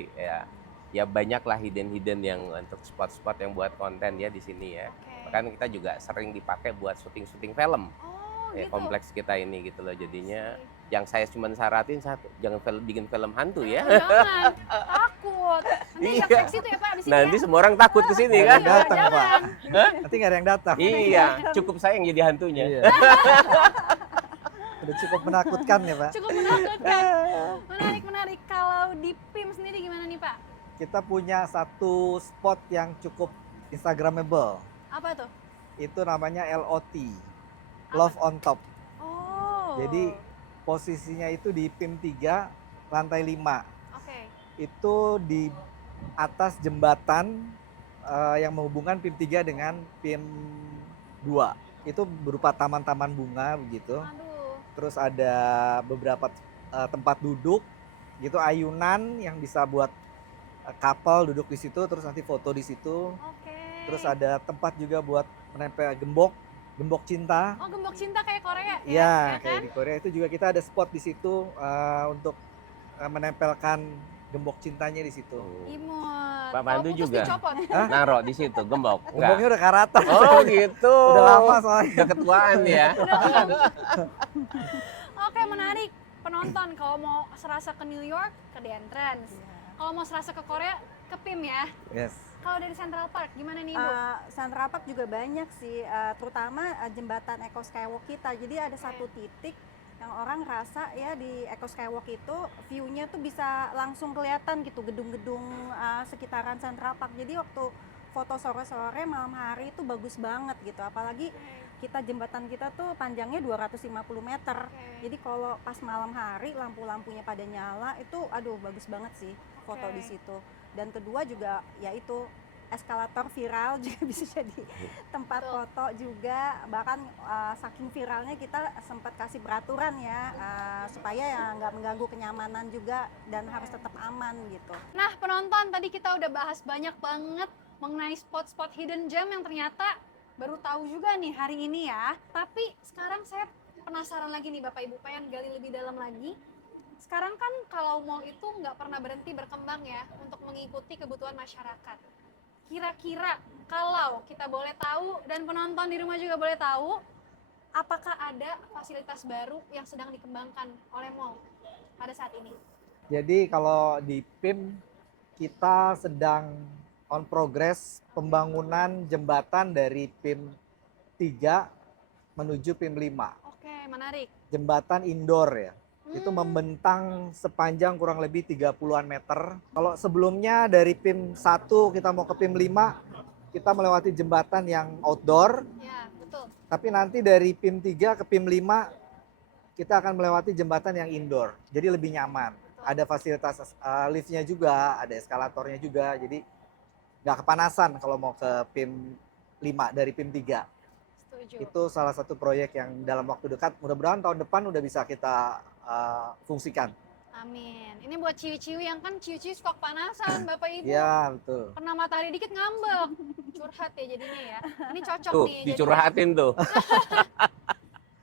ya banyaklah hidden yang untuk spot-spot yang buat konten ya di sini ya. Oke. Bahkan kita juga sering dipakai buat syuting film. Oh Ya, gitu. kompleks kita ini gitu loh. Jadinya yang saya cuma saratin satu, jangan bikin film hantu ya. Oh, jangan, takut. Nanti Iya. nggak seksi tuh ya Pak di sini Nanti ya. semua orang takut ke sini Nggak kan. ada yang datang, Pak. jangan. Nanti nggak ada yang datang. Iya, cukup saya yang jadi hantunya. Iya. Udah cukup menakutkan ya, Pak. Cukup menakutkan. Menarik. Kalau di PIM sendiri gimana nih Pak? Kita punya satu spot yang cukup instagramable. Apa tuh? Itu namanya LOT, Love on Top. Oh. Jadi posisinya itu di PIM 3 lantai 5. Oke. Itu di atas jembatan yang menghubungkan PIM 3 dengan PIM 2. Itu berupa taman-taman bunga begitu. Aduh. Terus ada beberapa tempat duduk gitu, ayunan yang bisa buat couple duduk di situ terus nanti foto di situ. Oke. Terus ada tempat juga buat menempel gembok cinta. Oh, gembok cinta kayak Korea ya? Iya, Ya kayak kan? di Korea itu juga kita ada spot di situ untuk menempelkan gembok cintanya di situ. Imut. Pak Pandu Kalau putus juga. dicopot. Naro di situ gembok. Gemboknya Enggak. udah karatan. Oh gitu. Udah lama soalnya. Udah ketuaan ya. Oke, menarik. Penonton kalau mau serasa ke New York, ke The Entrance. Kalau mau serasa ke Korea, ke PIM ya. Yes. Kalau dari Central Park, gimana nih Ibu? Central Park juga banyak sih, terutama jembatan Eco Skywalk kita. Jadi ada satu titik yang orang rasa ya di Eco Skywalk itu view-nya tuh bisa langsung kelihatan gitu gedung-gedung sekitaran Central Park. Jadi waktu foto sore-sore malam hari itu bagus banget gitu. Apalagi jembatan kita tuh panjangnya 250 meter. Jadi kalau pas malam hari lampu-lampunya pada nyala itu aduh bagus banget sih foto di situ. Dan kedua juga yaitu eskalator viral juga bisa jadi tempat foto juga. Bahkan saking viralnya kita sempat kasih peraturan ya supaya ya nggak mengganggu kenyamanan juga dan harus tetap aman gitu. Nah, penonton, tadi kita udah bahas banyak banget mengenai spot-spot hidden gem yang ternyata baru tahu juga nih hari ini ya. Tapi sekarang saya penasaran lagi nih Bapak Ibu, pengen gali lebih dalam lagi. Sekarang kan kalau mall itu nggak pernah berhenti berkembang ya untuk mengikuti kebutuhan masyarakat. Kira-kira kalau kita boleh tahu dan penonton di rumah juga boleh tahu, apakah ada fasilitas baru yang sedang dikembangkan oleh mall pada saat ini? Jadi kalau di PIM kita sedang on progress pembangunan jembatan dari PIM 3 menuju PIM 5. Oke, menarik. Jembatan indoor ya. Itu membentang sepanjang kurang lebih 30-an meter. Kalau sebelumnya dari PIM 1 kita mau ke PIM 5, kita melewati jembatan yang outdoor. Ya, betul. Tapi nanti dari PIM 3 ke PIM 5, kita akan melewati jembatan yang indoor. Jadi lebih nyaman. Ada fasilitas liftnya juga, ada eskalatornya juga. Jadi nggak kepanasan kalau mau ke PIM 5 dari PIM 3. Setuju. Itu salah satu proyek yang dalam waktu dekat, mudah-mudahan tahun depan udah bisa kita fungsikan. Amin. Ini buat ciwi-ciwi yang kan ciwi-ciwi suka kepanasan, Bapak Ibu. Iya, betul. Kena matahari dikit ngambek. Curhat ya jadinya ya. Ini cocok Tuh, nih. dicurhatin tuh.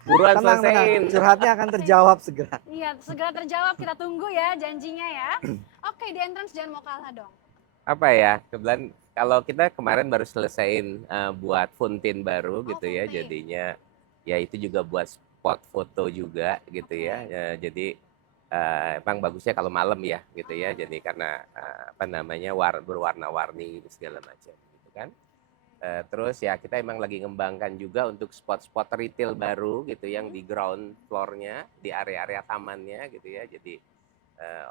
Buruan Tenang, selesaiin. curhatnya akan terjawab segera. Iya, segera terjawab. Kita tunggu ya janjinya ya. Oke, di Entrance jangan mau kalah dong. Apa ya, kebetulan kalau kita kemarin baru selesaiin buat fountain baru gitu ya, fountain. jadinya ya itu juga buat spot foto juga gitu ya. Jadi emang bagusnya kalau malam ya gitu ya, jadi karena apa namanya berwarna-warni gitu segala macam gitu kan. Terus ya kita emang lagi ngembangkan juga untuk spot-spot retail baru gitu yang di ground floor-nya, di area-area tamannya gitu ya. Jadi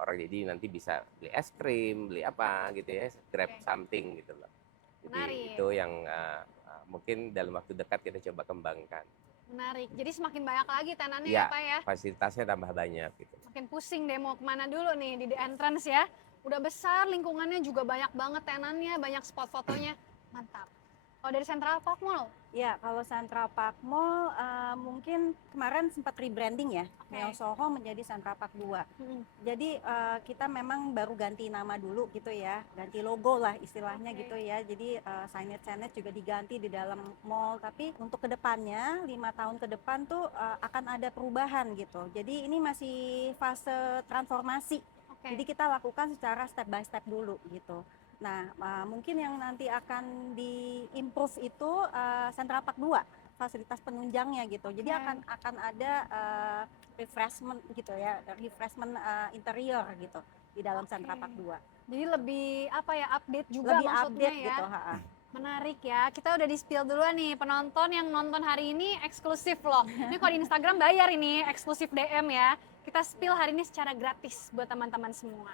orang jadi nanti bisa beli es krim, beli apa gitu ya, grab something gitu loh. Jadi Menarik. itu yang mungkin dalam waktu dekat kita coba kembangkan. Menarik. Jadi semakin banyak lagi tenannya Ya, ya Pak ya. fasilitasnya tambah banyak gitu. Makin pusing deh mau kemana dulu nih di The Entrance ya. Udah besar, lingkungannya juga banyak banget tenannya, banyak spot fotonya. Mantap. Oh, dari Central Park Mall. Ya, kalau Central Park Mall mungkin kemarin sempat rebranding ya, Oke. Neo Soho menjadi Central Park 2. Mm-mm. Jadi kita memang baru ganti nama dulu gitu ya, ganti logo lah istilahnya Oke. gitu ya. Jadi signage juga diganti di dalam mall. Tapi untuk kedepannya 5 tahun ke depan tuh akan ada perubahan gitu. Jadi ini masih fase transformasi. Oke. Jadi kita lakukan secara step by step dulu gitu. Nah, mungkin yang nanti akan di-improve itu Central Park 2, fasilitas penunjangnya gitu. Jadi Oke. akan ada refreshment gitu ya, refreshment interior gitu di dalam Central Oke. Park 2. Jadi lebih apa ya, update juga Lebih maksudnya update ya. gitu, ha-ha. Menarik ya. Kita udah di-spill duluan nih, penonton yang nonton hari ini eksklusif loh. Ini kalau di Instagram bayar ini, eksklusif DM ya. Kita spill hari ini secara gratis buat teman-teman semua.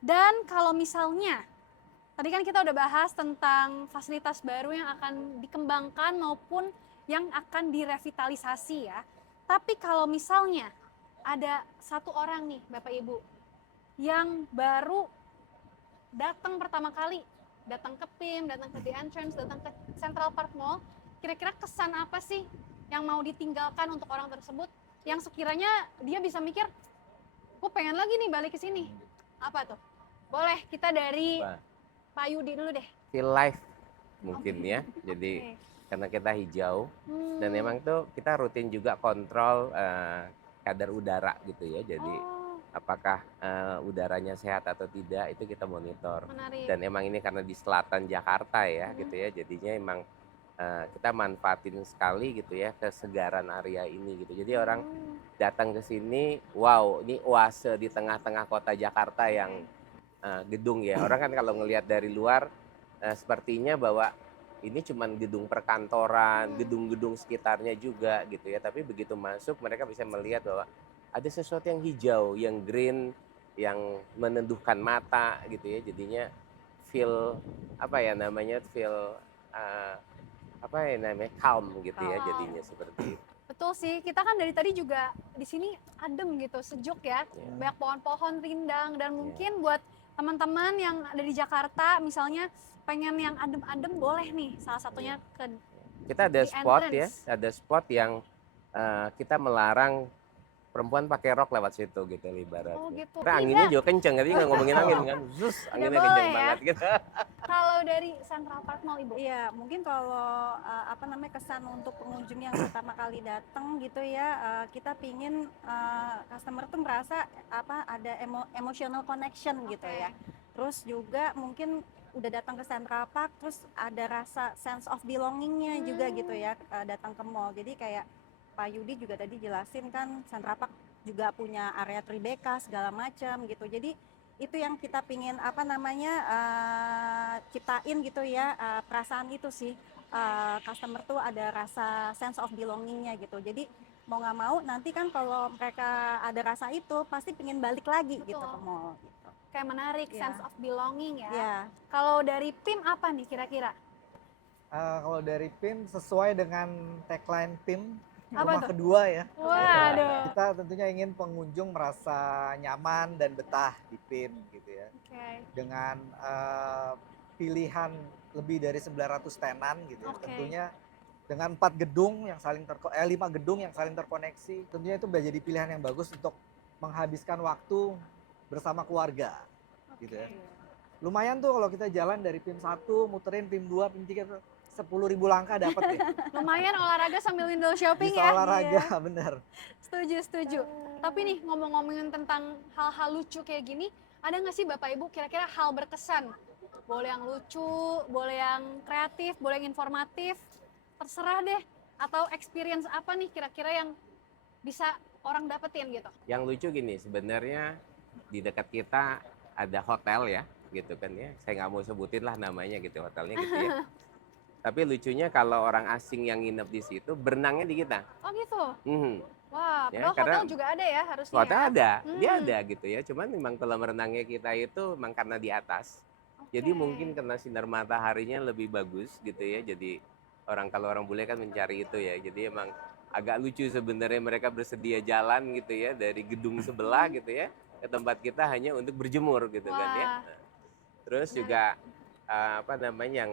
Dan kalau misalnya tadi kan kita udah bahas tentang fasilitas baru yang akan dikembangkan maupun yang akan direvitalisasi ya. Tapi kalau misalnya ada satu orang nih Bapak Ibu yang baru datang pertama kali, datang ke PIM, datang ke The Entrance, datang ke Central Park Mall, kira-kira kesan apa sih yang mau ditinggalkan untuk orang tersebut yang sekiranya dia bisa mikir, gue pengen lagi nih balik ke sini. Apa tuh? Boleh kita dari Wah. Pak Yudi dulu deh. Feel life mungkin ya. Jadi karena kita hijau dan memang tuh kita rutin juga kontrol kadar udara gitu ya. Jadi apakah udaranya sehat atau tidak itu kita monitor. Menarik. Dan emang ini karena di selatan Jakarta ya gitu ya. Jadinya emang kita manfaatin sekali gitu ya kesegaran area ini gitu. Jadi orang datang ke sini, wow, ini oase di tengah-tengah kota Jakarta yang gedung ya. Orang kan kalau ngelihat dari luar sepertinya bahwa ini cuman gedung perkantoran, gedung-gedung sekitarnya juga gitu ya. Tapi begitu masuk mereka bisa melihat bahwa ada sesuatu yang hijau, yang green, yang menenduhkan mata gitu ya. Jadinya feel apa ya namanya, feel apa ya namanya, calm gitu ya jadinya seperti itu. Betul sih, kita kan dari tadi juga di sini adem gitu, sejuk ya. Banyak pohon-pohon rindang dan mungkin buat teman-teman yang ada di Jakarta misalnya pengen yang adem-adem boleh nih salah satunya ke kita ada The spot ya, Entrance. ada spot yang kita melarang perempuan pakai rok lewat situ gitu ibaratnya. Oh gitu. Karena anginnya Tidak. juga kenceng, tadi nggak ngomongin angin kan, zus, anginnya boleh kenceng ya. banget gitu. Kalau dari Central Park Mall Ibu. Iya, mungkin kalau apa namanya kesan untuk pengunjung yang pertama kali datang gitu ya, kita pingin customer tuh merasa apa ada emotional connection gitu ya. Terus juga mungkin udah datang ke Central Park, terus ada rasa sense of belongingnya juga gitu ya datang ke mall. Jadi kayak Pak Yudi juga tadi jelasin kan Central Park juga punya area Tribeca segala macam gitu. Jadi itu yang kita pingin apa namanya ciptain gitu ya, perasaan itu sih, customer tuh ada rasa sense of belongingnya gitu. Jadi mau nggak mau nanti kan kalau mereka ada rasa itu pasti pingin balik lagi gitu ke mall gitu. Kayak menarik, Iya. sense of belonging ya. Ya, Kalau dari PIM apa nih kira-kira? Kalau dari PIM sesuai dengan tagline PIM, Apa rumah tuh? kedua ya. Waduh. Kita tentunya ingin pengunjung merasa nyaman dan betah di PIM gitu ya. Oke. Dengan pilihan lebih dari 900 tenan gitu ya. Oke. Tentunya dengan 5 gedung yang saling terkoneksi, tentunya itu menjadi pilihan yang bagus untuk menghabiskan waktu bersama keluarga gitu ya. Lumayan tuh kalau kita jalan dari PIM 1 muterin PIM 2, PIM 3 tuh 10.000 langkah dapat deh. Lumayan olahraga sambil window shopping Bisa ya. olahraga, bener. Setuju. Tapi nih ngomongin tentang hal-hal lucu kayak gini, ada nggak sih Bapak Ibu kira-kira hal berkesan? Boleh yang lucu, boleh yang kreatif, boleh yang informatif, terserah deh. Atau experience apa nih kira-kira yang bisa orang dapetin gitu? Yang lucu gini, sebenarnya di dekat kita ada hotel ya, gitu kan ya. Saya nggak mau sebutin lah namanya gitu, hotelnya gitu ya. Tapi lucunya kalau orang asing yang nginep di situ, berenangnya di kita. Oh gitu? Mhm. Wah, Ya, padahal karena hotel juga ada ya harusnya Hotel ya? ada, dia ada gitu ya. Cuman memang kolam renangnya kita itu memang karena di atas. Jadi Oke. mungkin kena sinar mataharinya lebih bagus gitu ya. Jadi kalau orang bule kan mencari itu ya. Jadi emang agak lucu sebenarnya mereka bersedia jalan gitu ya dari gedung sebelah gitu ya ke tempat kita hanya untuk berjemur gitu kan ya. Wah. Terus juga apa namanya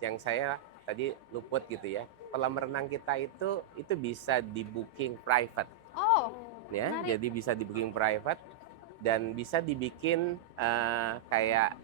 yang saya tadi luput gitu ya. Kolam renang kita itu bisa di booking private Oh, ya. menarik. Jadi bisa di booking private dan bisa dibikin kayak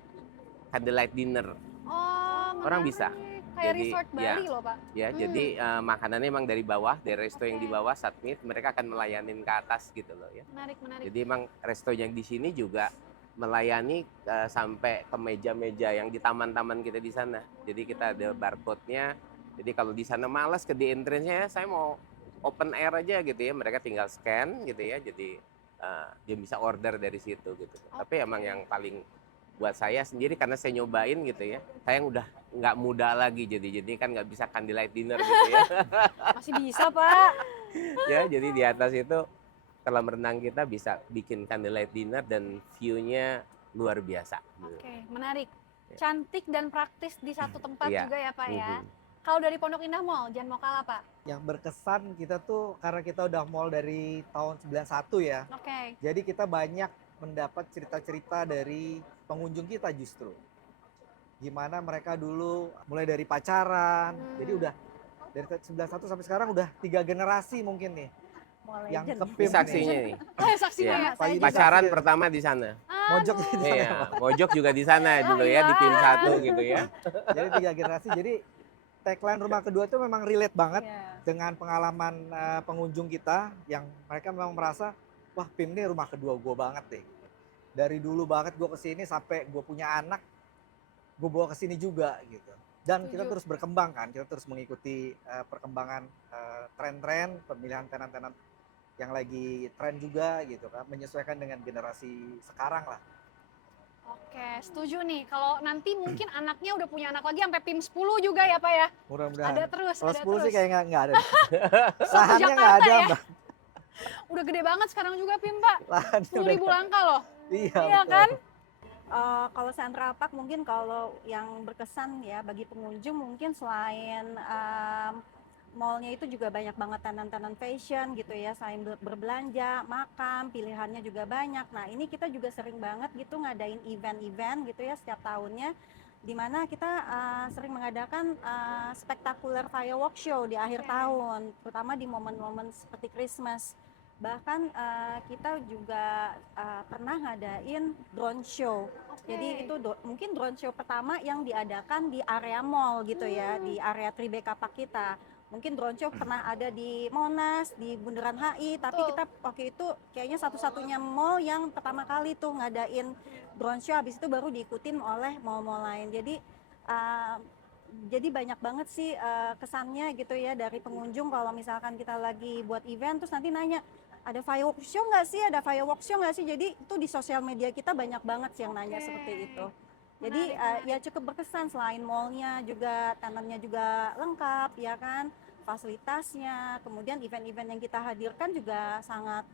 candlelight dinner. Oh, Orang menarik. bisa. Kayak Jadi, resort ya. Bali loh, Pak. Ya, jadi makanannya emang dari bawah, dari resto yang di Oke. bawah submit, mereka akan melayanin ke atas gitu loh ya. Menarik, menarik. Jadi emang resto yang di sini juga melayani sampai ke meja-meja yang di taman-taman kita di sana. Jadi kita ada barcode-nya. Jadi kalau di sana malas ke di entrance-nya, saya mau open air aja gitu ya. Mereka tinggal scan gitu ya. Jadi dia bisa order dari situ gitu. Tapi emang yang paling buat saya sendiri karena saya nyobain gitu ya. Saya yang udah nggak muda lagi jadi kan nggak bisa candlelight dinner gitu ya. Masih bisa, Pak. Ya, jadi di atas itu kolam renang kita bisa bikin candlelight dinner dan view-nya luar biasa. Oke, menarik. Cantik dan praktis di satu tempat Iya. juga ya, Pak ya. Mhm. Kalau dari Pondok Indah Mall, jangan mau kalah, Pak. Yang berkesan kita tuh karena kita udah mall dari tahun 91 ya. Oke. Jadi kita banyak mendapat cerita-cerita dari pengunjung kita justru. Gimana mereka dulu mulai dari pacaran. Jadi udah dari 91 sampai sekarang udah 3 generasi mungkin nih Mall yang Legend. ke Ini PIM saksinya nih. nih. Oh, saksinya Iya. ya. Saya juga. Pacaran Saksi. pertama di sana. Mojok di sana. Iya, Mojok juga di sana dulu ya di iya. PIM 1 gitu ya. Jadi 3 generasi. Jadi tagline rumah kedua itu memang relate banget Iya. dengan pengalaman pengunjung kita yang mereka memang merasa wah PIM ini rumah kedua gue banget deh. Dari dulu banget gue kesini sampai gue punya anak, gue bawa kesini juga gitu. Dan kita Setuju. terus berkembang kan, kita terus mengikuti perkembangan tren-tren, pemilihan tenan-tenan yang lagi tren juga gitu kan, menyesuaikan dengan generasi sekarang lah. Oke, setuju nih. Kalau nanti mungkin anaknya udah punya anak lagi sampai PIM 10 juga ya, Pak ya. Mudah-mudahan. Ada terus, Kalau ada 10 sih terus. kayak nggak ada. Lahannya nggak Jakarta ada, ya? Mbak. Udah gede banget sekarang juga PIM, Pak. Lahannya 10.000 langkah loh. Iya, Iya betul. kan? Kalau Central Park mungkin kalau yang berkesan ya bagi pengunjung mungkin selain mallnya itu juga banyak banget tenan-tenan fashion gitu ya, selain berbelanja, makan, pilihannya juga banyak. Nah ini kita juga sering banget gitu ngadain event-event gitu ya setiap tahunnya, dimana kita sering mengadakan spektakuler firework show di akhir Oke. tahun, terutama di momen-momen seperti Christmas. Bahkan kita juga pernah ngadain drone show. Jadi itu mungkin drone show pertama yang diadakan di area mall gitu ya, di area Tribeca Park kita. Mungkin drone show pernah ada di Monas, di Bundaran HI, tapi Betul. kita waktu itu kayaknya satu-satunya mall yang pertama kali tuh ngadain drone show, habis itu baru diikutin oleh mall-mall lain. Jadi banyak banget sih kesannya gitu ya dari pengunjung kalau misalkan kita lagi buat event terus nanti nanya, ada firework show nggak sih, ada firework show nggak sih? Jadi itu di sosial media kita banyak banget sih yang nanya Oke. seperti itu. Jadi Menarik, ya cukup berkesan, selain mallnya juga tenannya juga lengkap ya kan, fasilitasnya, kemudian event-event yang kita hadirkan juga sangat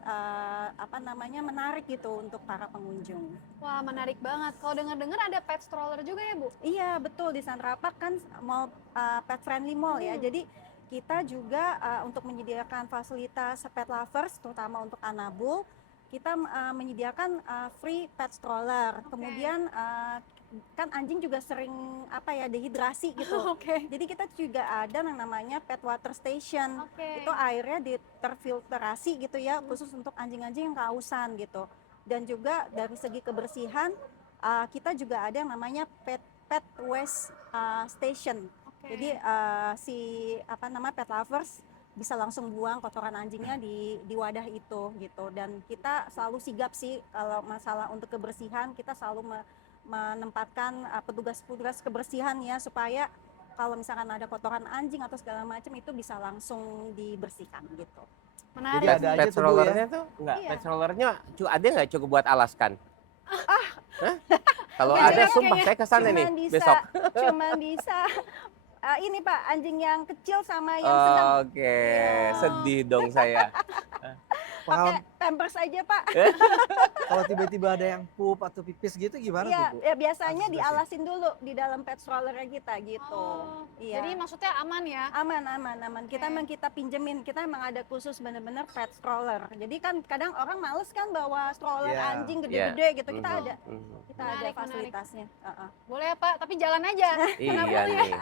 menarik gitu untuk para pengunjung. Wah, menarik banget. Kalau dengar-dengar ada pet stroller juga ya, Bu? Iya betul, di Central Park kan mall pet friendly mall ya. Jadi kita juga untuk menyediakan fasilitas pet lovers, terutama untuk Anabul, kita menyediakan free pet stroller. Kemudian kan anjing juga sering dehidrasi gitu. Oke. Jadi kita juga ada yang namanya pet water station. Oke. Itu airnya terfiltrasi gitu ya, khusus untuk anjing-anjing yang kehausan gitu. Dan juga dari segi kebersihan kita juga ada yang namanya pet waste station. Oke. Jadi pet lovers bisa langsung buang kotoran anjingnya di wadah itu gitu. Dan kita selalu sigap sih kalau masalah untuk kebersihan, kita selalu menempatkan petugas-petugas kebersihan ya, supaya kalau misalkan ada kotoran anjing atau segala macam itu bisa langsung dibersihkan gitu. Menarik. Jadi ada nih. aja Pet tuh, Bu, strollernya tuh enggak, Iya. pet strollernya ada nggak cukup buat alaskan? Hah? Kalau Oke, ada oke, sumpah oke. saya kesana nih besok. Cuman bisa ini Pak, anjing yang kecil sama yang sedang Oke, Iya. sedih dong saya. pakai pampers aja Pak. Kalau tiba-tiba ada yang pup atau pipis gitu gimana Iya, tuh, Bu? ya biasanya Harus dialasin dulu di dalam pet strollernya kita gitu. Oh, Iya. Jadi maksudnya aman ya? Aman. Kita pinjemin, kita emang ada khusus bener-bener pet stroller. Jadi kan kadang orang males kan bawa stroller Iya. anjing gede-gede gitu. Kita Mhm, ada mhm. kita Menarik, ada menarik. fasilitasnya. Boleh ya, Pak, tapi jalan aja. Iya boleh ya? nih.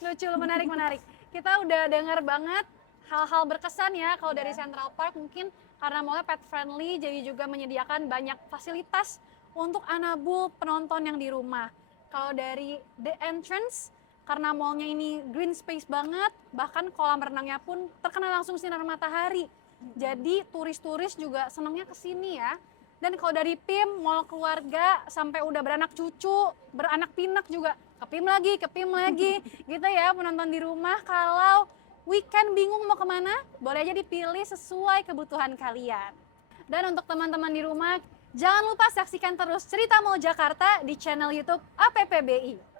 Lucu, menarik. Kita udah dengar banget hal-hal berkesan ya kalau dari Central Park, mungkin karena mallnya pet friendly, jadi juga menyediakan banyak fasilitas untuk anabul penonton yang di rumah. Kalau dari the entrance, karena mallnya ini green space banget, bahkan kolam renangnya pun terkena langsung sinar matahari. Jadi turis-turis juga senangnya ke sini ya. Dan kalau dari PIM, mall keluarga sampai udah beranak cucu, beranak pinak juga ke PIM lagi, gitu ya penonton di rumah. Kalau weekend bingung mau kemana, boleh aja dipilih sesuai kebutuhan kalian. Dan untuk teman-teman di rumah, jangan lupa saksikan terus Cerita Mall Jakarta di channel YouTube APPBI.